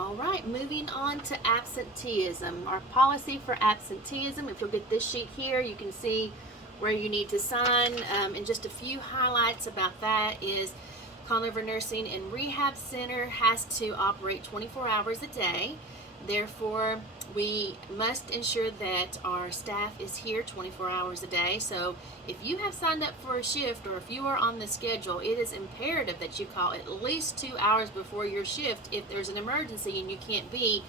All right, moving on to absenteeism. Our policy for absenteeism, if you'll get this sheet here, you can see where you need to sign. And just a few highlights about that is Conover Nursing and Rehab Center has to operate 24 hours a day. Therefore, we must ensure that our staff is here 24 hours a day. So if you have signed up for a shift or if you are on the schedule, it is imperative that you call at least 2 hours before your shift if there's an emergency and you can't be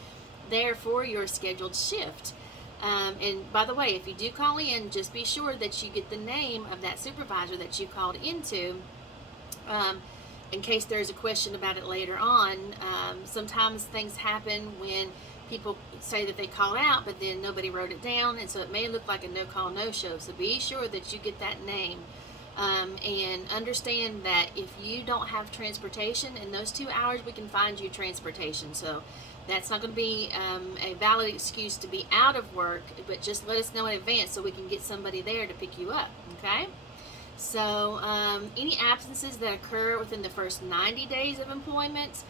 there for your scheduled shift. And by the way, if you do call in, just be sure that you get the name of that supervisor that you called into. In case there's a question about it later on. Sometimes things happen when people say that they called out, but then nobody wrote it down, and so it may look like a no-call, no-show. So be sure that you get that name. And understand that if you don't have transportation in those 2 hours, we can find you transportation. So that's not going to be a valid excuse to be out of work, but just let us know in advance so we can get somebody there to pick you up, okay? So any absences that occur within the first 90 days of employment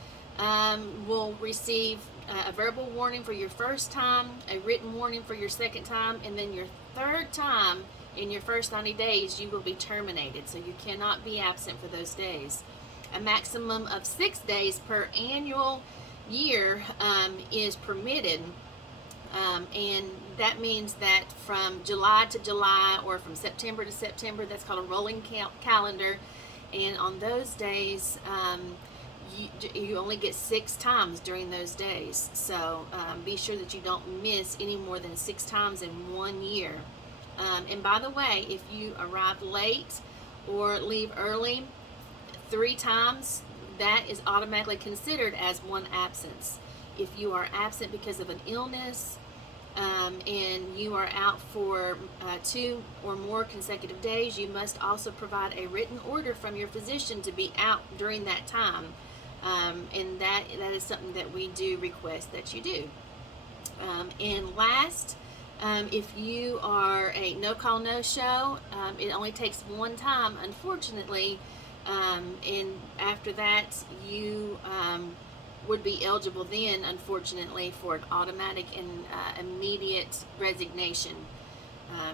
will receive a verbal warning for your first time, a written warning for your second time, and then your third time in your first 90 days you will be terminated. So you cannot be absent for those days. A maximum of 6 days per annual year is permitted. And that means that from July to July or from September to September, that's called a rolling calendar. And on those days, you only get 6 times during those days. So be sure that you don't miss any more than 6 times in 1 year. And by the way, if you arrive late or leave early 3 times, that is automatically considered as 1 absence. If you are absent because of an illness, and you are out for 2 or more consecutive days, you must also provide a written order from your physician to be out during that time. And that is something that we do request that you do. And last, if you are a no-call, no-show, it only takes 1 time, unfortunately, and after that, you would be eligible then, unfortunately, for an automatic and immediate resignation,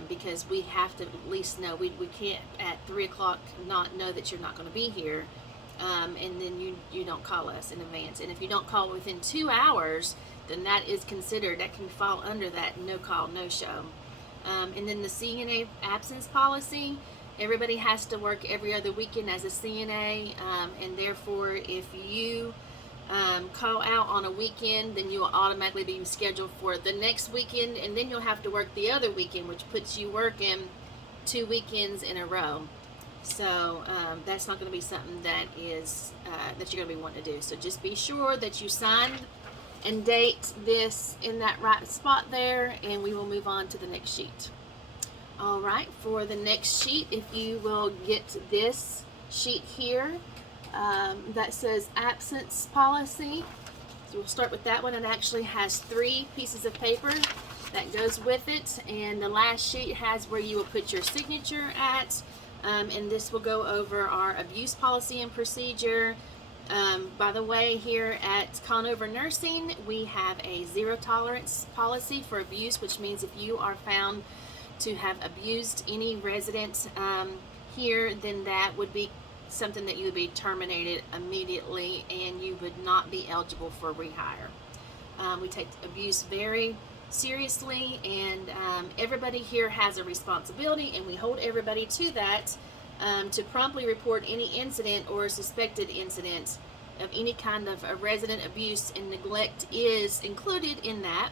because we have to at least know. We can't at 3 o'clock not know that you're not going to be here, and then you don't call us in advance. And if you don't call within 2 hours, then that is considered, that can fall under that no call, no show. And then the CNA absence policy, everybody has to work every other weekend as a CNA, and therefore if you call out on a weekend, then you will automatically be scheduled for the next weekend, and then you'll have to work the other weekend, which puts you working 2 weekends in a row. So that's not going to be something that is that you're going to be wanting to do. So just be sure that you sign and date this in that right spot there, and we will move on to the next sheet. All right, for the next sheet, if you will get this sheet here, that says absence policy. So we'll start with that one. It actually has 3 pieces of paper that goes with it, and the last sheet has where you will put your signature at, and this will go over our abuse policy and procedure. By the way, here at Conover Nursing, we have a 0 tolerance policy for abuse, which means if you are found to have abused any resident here, then that would be something that you would be terminated immediately, and you would not be eligible for rehire. We take abuse very seriously, and everybody here has a responsibility, and we hold everybody to that, to promptly report any incident or suspected incident of any kind of a resident abuse, and neglect is included in that.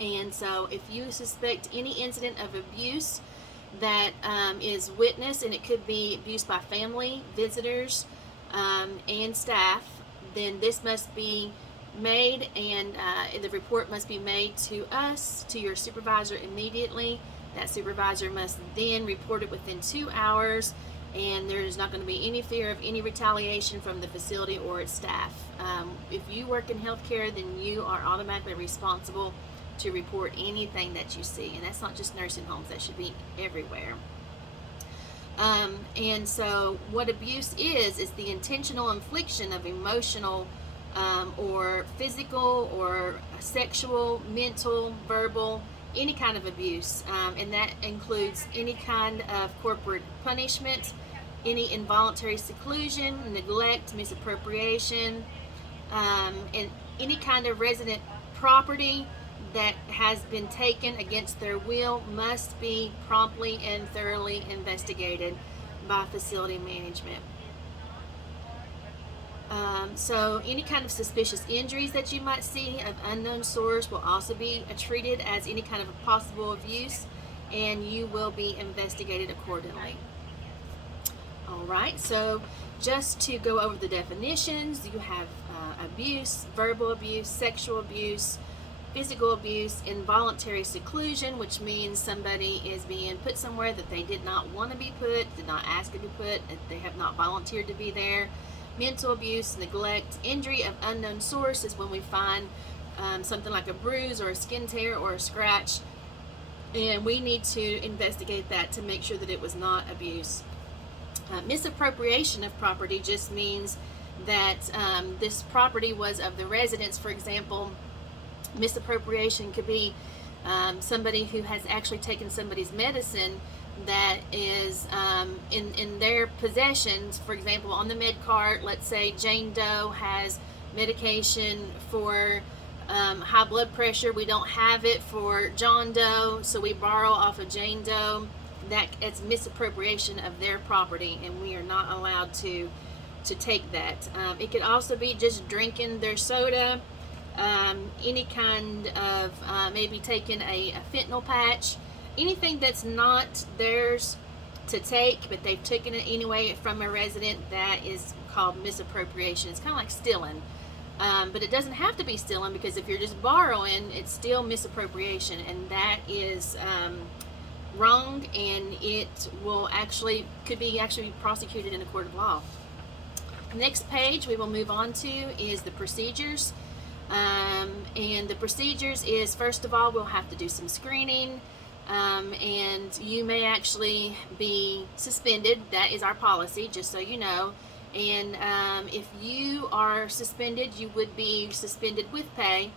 And so if you suspect any incident of abuse that is witnessed, and it could be abuse by family, visitors, and staff, then this must be made, and the report must be made to us, to your supervisor immediately. That supervisor must then report it within 2 hours, and there's not going to be any fear of any retaliation from the facility or its staff. If you work in healthcare, then you are automatically responsible to report anything that you see, and that's not just nursing homes, that should be everywhere. And so what abuse is the intentional infliction of emotional or physical or sexual, mental, verbal, any kind of abuse. And that includes any kind of corporate punishment, any involuntary seclusion, neglect, misappropriation, and any kind of resident property that has been taken against their will must be promptly and thoroughly investigated by facility management. So any kind of suspicious injuries that you might see of unknown source will also be treated as any kind of a possible abuse, and you will be investigated accordingly. All right, so just to go over the definitions, you have abuse, verbal abuse, sexual abuse, physical abuse, involuntary seclusion, which means somebody is being put somewhere that they did not want to be put, did not ask to be put, they have not volunteered to be there. Mental abuse, neglect, injury of unknown source is when we find something like a bruise or a skin tear or a scratch, and we need to investigate that to make sure that it was not abuse. Misappropriation of property just means that this property was of the residents. For example, misappropriation could be somebody who has actually taken somebody's medicine that is in their possessions. For example, on the med cart, let's say Jane Doe has medication for high blood pressure. We don't have it for John Doe, so we borrow off of Jane Doe. It's misappropriation of their property, and we are not allowed to take that. It could also be just drinking their soda, any kind of maybe taking a fentanyl patch, anything that's not theirs to take, but they've taken it anyway from a resident. That is called misappropriation. It's kind of like stealing, but it doesn't have to be stealing, because if you're just borrowing, it's still misappropriation, and that is wrong, and it will could be prosecuted in a court of law. Next page we will move on to is the procedures. And the procedures is, first of all, we'll have to do some screening, and you may actually be suspended. That is our policy, just so you know. And if you are suspended, you would be suspended with pay.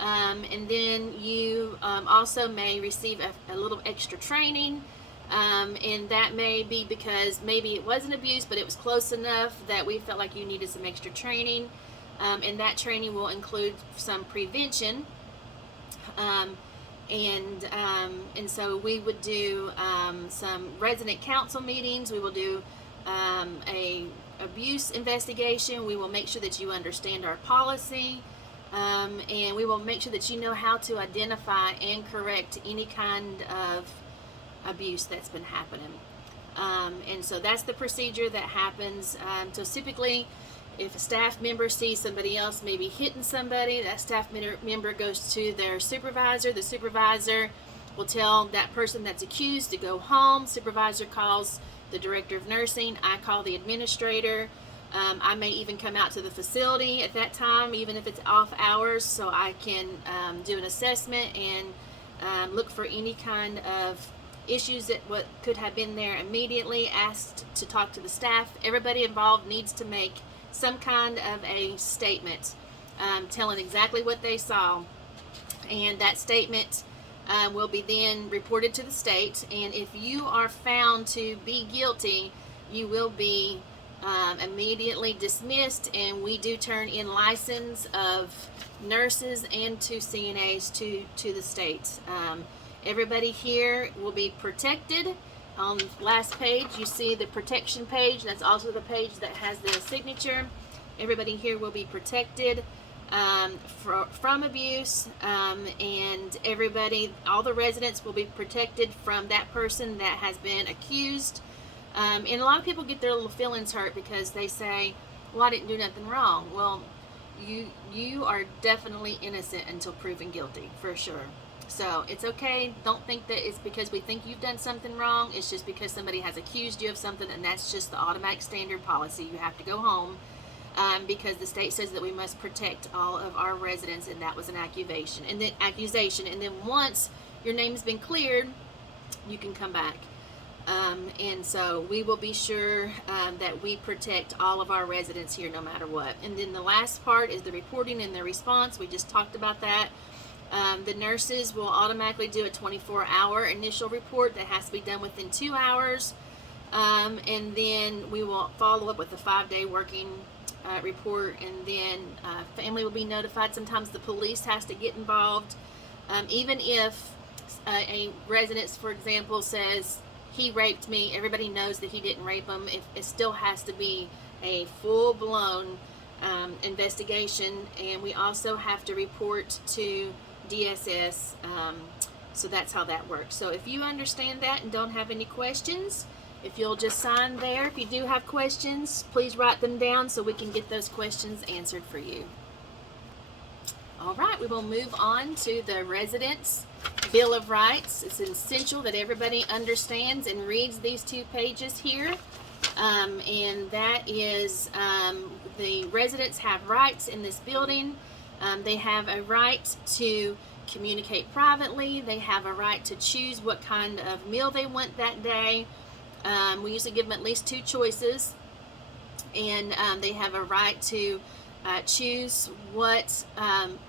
And then you also may receive a little extra training, and that may be because maybe it wasn't abuse, but it was close enough that we felt like you needed some extra training. And that training will include some prevention, and so we would do some resident council meetings. We will do a abuse investigation. We will make sure that you understand our policy, and we will make sure that you know how to identify and correct any kind of abuse that's been happening. And so that's the procedure that happens. So typically, if a staff member sees somebody else maybe hitting somebody, that staff member goes to their supervisor. The supervisor will tell that person that's accused to go home. Supervisor calls the director of nursing. I call the administrator. I may even come out to the facility at that time, even if it's off hours, so I can do an assessment and look for any kind of issues that what could have been there immediately. Asked to talk to the staff. Everybody involved needs to make some kind of a statement telling exactly what they saw, and that statement will be then reported to the state. And if you are found to be guilty, you will be immediately dismissed, and we do turn in license of nurses and to CNAs to the state. Everybody here will be protected. On the last page, you see the protection page. That's also the page that has the signature. Everybody here will be protected from abuse, and all the residents will be protected from that person that has been accused. And a lot of people get their little feelings hurt because they say, well, I didn't do nothing wrong. Well, you are definitely innocent until proven guilty, for sure. So it's okay. Don't think that it's because we think you've done something wrong. It's just because somebody has accused you of something, and that's just the automatic standard policy. You have to go home because the state says that we must protect all of our residents, and that was an accusation. And then once your name's been cleared, you can come back. And so we will be sure that we protect all of our residents here no matter what. And then the last part is the reporting and the response. We just talked about that. The nurses will automatically do a 24-hour initial report that has to be done within 2 hours. And then we will follow up with a 5-day working report, and then family will be notified. Sometimes the police has to get involved. Even if a resident, for example, says he raped me, everybody knows that he didn't rape him. It still has to be a full-blown investigation, and we also have to report to DSS. So that's how that works. So if you understand that and don't have any questions, if you'll just sign there. If you do have questions, please write them down so we can get those questions answered for you. All right, we will move on to the Residents' Bill of Rights. It's essential that everybody understands and reads these 2 pages here. And that is the residents have rights in this building. They have a right to communicate privately. They have a right to choose what kind of meal they want that day. We usually give them at least 2 choices, and they have a right to choose what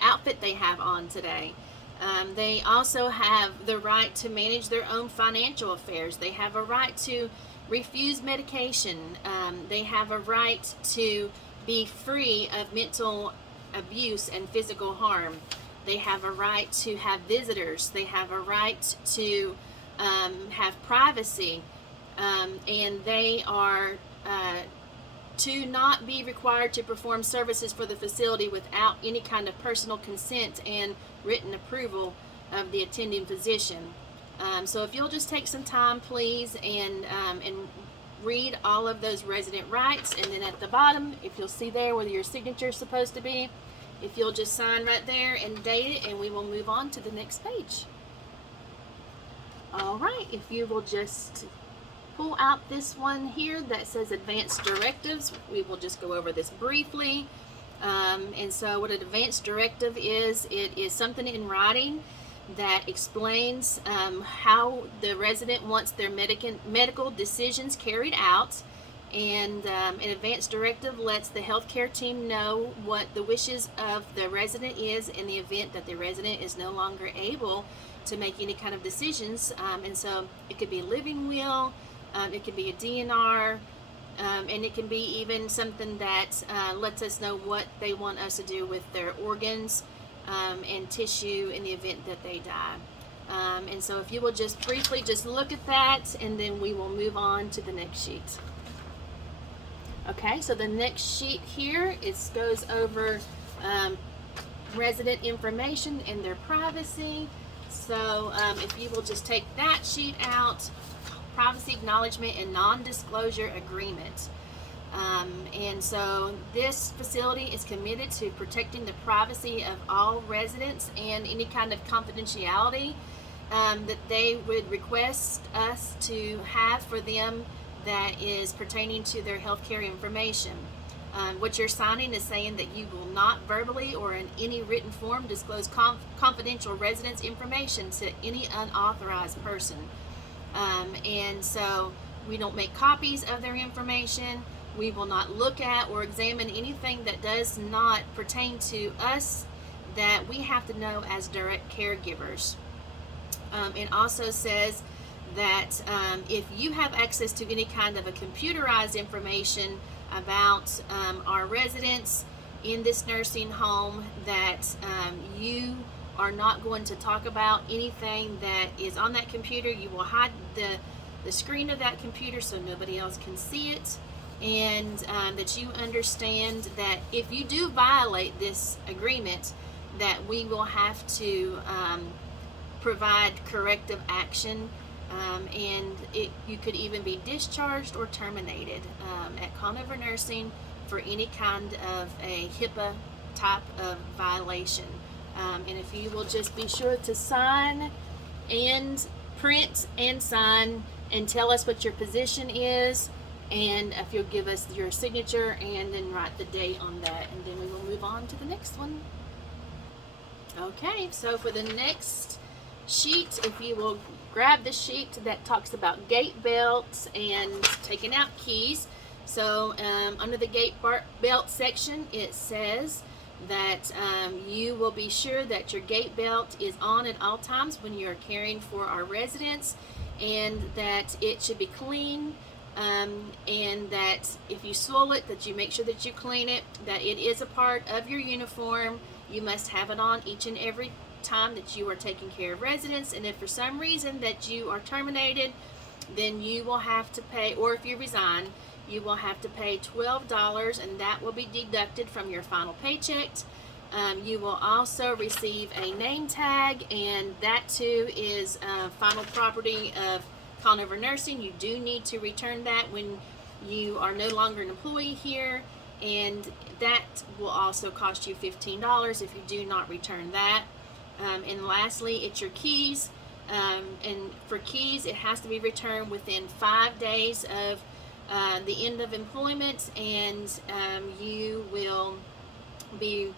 outfit they have on today. They also have the right to manage their own financial affairs. They have a right to refuse medication. They have a right to be free of mental abuse and physical harm. They have a right to have visitors. They have a right to have privacy. And they are to not be required to perform services for the facility without any kind of personal consent and written approval of the attending physician. So if you'll just take some time, please, and read all of those resident rights, and then at the bottom, if you'll see there where your signature is supposed to be, if you'll just sign right there and date it, and we will move on to the next page. All right, if you will just pull out this one here that says Advanced Directives. We will just go over this briefly. And so what an advanced directive is, it is something in writing that explains how the resident wants their medical decisions carried out. And an advanced directive lets the healthcare team know what the wishes of the resident is in the event that the resident is no longer able to make any kind of decisions. And so it could be a living will, it could be a DNR, and it can be even something that lets us know what they want us to do with their organs and tissue in the event that they die. And so if you will just briefly just look at that, and then we will move on to the next sheet. Okay, so the next sheet here, it goes over resident information and their privacy. So if you will just take that sheet out, privacy acknowledgement and non-disclosure agreement. And so this facility is committed to protecting the privacy of all residents and any kind of confidentiality that they would request us to have for them that is pertaining to their healthcare information. What you're signing is saying that you will not verbally or in any written form disclose confidential residents' information to any unauthorized person. And so we don't make copies of their information. We will not look at or examine anything that does not pertain to us that we have to know as direct caregivers. It also says that if you have access to any kind of a computerized information about our residents in this nursing home, that you are not going to talk about anything that is on that computer. You will hide the screen of that computer so nobody else can see it, and that you understand that if you do violate this agreement, that we will have to provide corrective action, and you could even be discharged or terminated at Conover Nursing for any kind of a HIPAA type of violation. And if you will just be sure to sign and print and sign and tell us what your position is, and if you'll give us your signature and then write the date on that, and then we will move on to the next one. Okay, so for the next sheet, if you will grab the sheet that talks about gate belts and taking out keys. So under the gate belt section, it says that you will be sure that your gate belt is on at all times when you're caring for our residents, and that it should be clean, and that if you soil it, that you make sure that you clean it, that it is a part of your uniform. You must have it on each and every time that you are taking care of residents, and if for some reason that you are terminated, then you will have to pay, or if you resign, you will have to pay $12, and that will be deducted from your final paycheck. You will also receive a name tag, and that too is final property of Conover Nursing. You do need to return that when you are no longer an employee here, and that will also cost you $15 if you do not return that. And lastly, it's your keys. And for keys, it has to be returned within 5 days of the end of employment, and you will be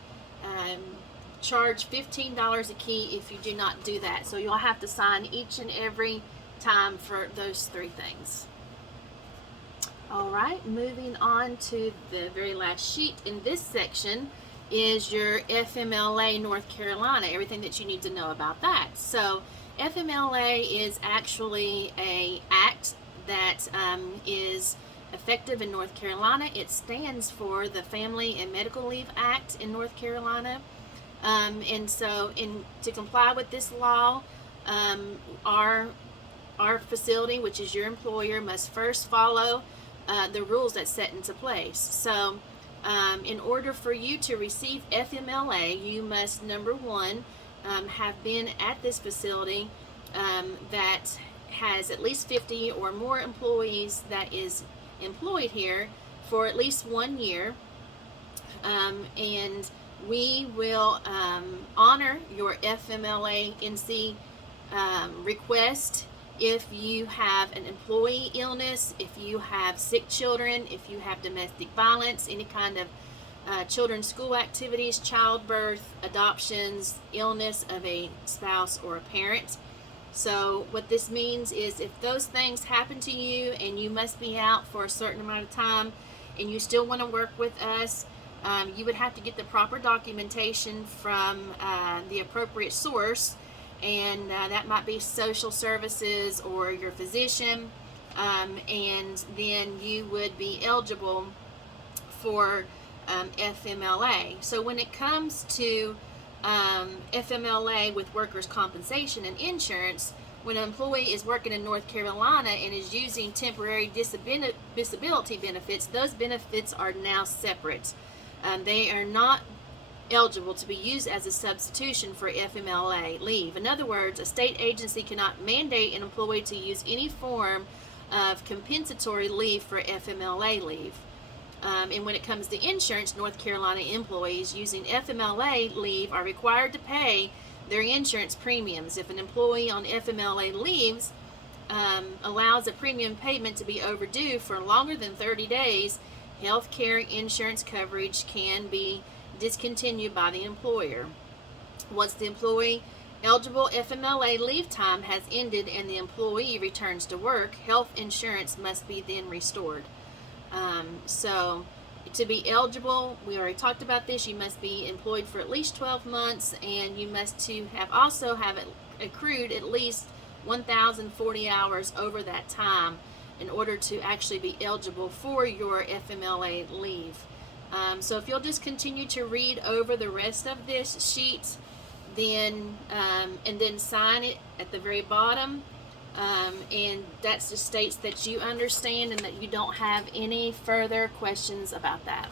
charged $15 a key if you do not do that. So you'll have to sign each and every time for those 3 things. All right, moving on to the very last sheet in this section is your FMLA North Carolina, everything that you need to know about that. So FMLA is actually a act that is effective in North Carolina. It stands for the Family and Medical Leave Act in North Carolina. And so to comply with this law, our facility, which is your employer, must first follow the rules that's set into place. So in order for you to receive FMLA, you must, number one, have been at this facility that has at least 50 or more employees that is employed here for at least 1 year, and we will honor your FMLA NC request if you have an employee illness, if you have sick children, if you have domestic violence, any kind of children's school activities, childbirth, adoptions, illness of a spouse or a parent. So what this means is if those things happen to you and you must be out for a certain amount of time and you still want to work with us, you would have to get the proper documentation from the appropriate source, and that might be social services or your physician, and then you would be eligible for FMLA. So when it comes to FMLA with workers' compensation and insurance, when an employee is working in North Carolina and is using temporary disability benefits, those benefits are now separate. They are not eligible to be used as a substitution for FMLA leave. In other words, a state agency cannot mandate an employee to use any form of compensatory leave for FMLA leave. And when it comes to insurance, North Carolina employees using FMLA leave are required to pay their insurance premiums. If an employee on FMLA leaves allows a premium payment to be overdue for longer than 30 days, health care insurance coverage can be discontinued by the employer. Once the employee eligible FMLA leave time has ended and the employee returns to work, health insurance must be then restored. So to be eligible, we already talked about this, you must be employed for at least 12 months, and you must have accrued at least 1,040 hours over that time in order to actually be eligible for your FMLA leave. So if you'll just continue to read over the rest of this sheet, then and then sign it at the very bottom, and that just states that you understand and that you don't have any further questions about that.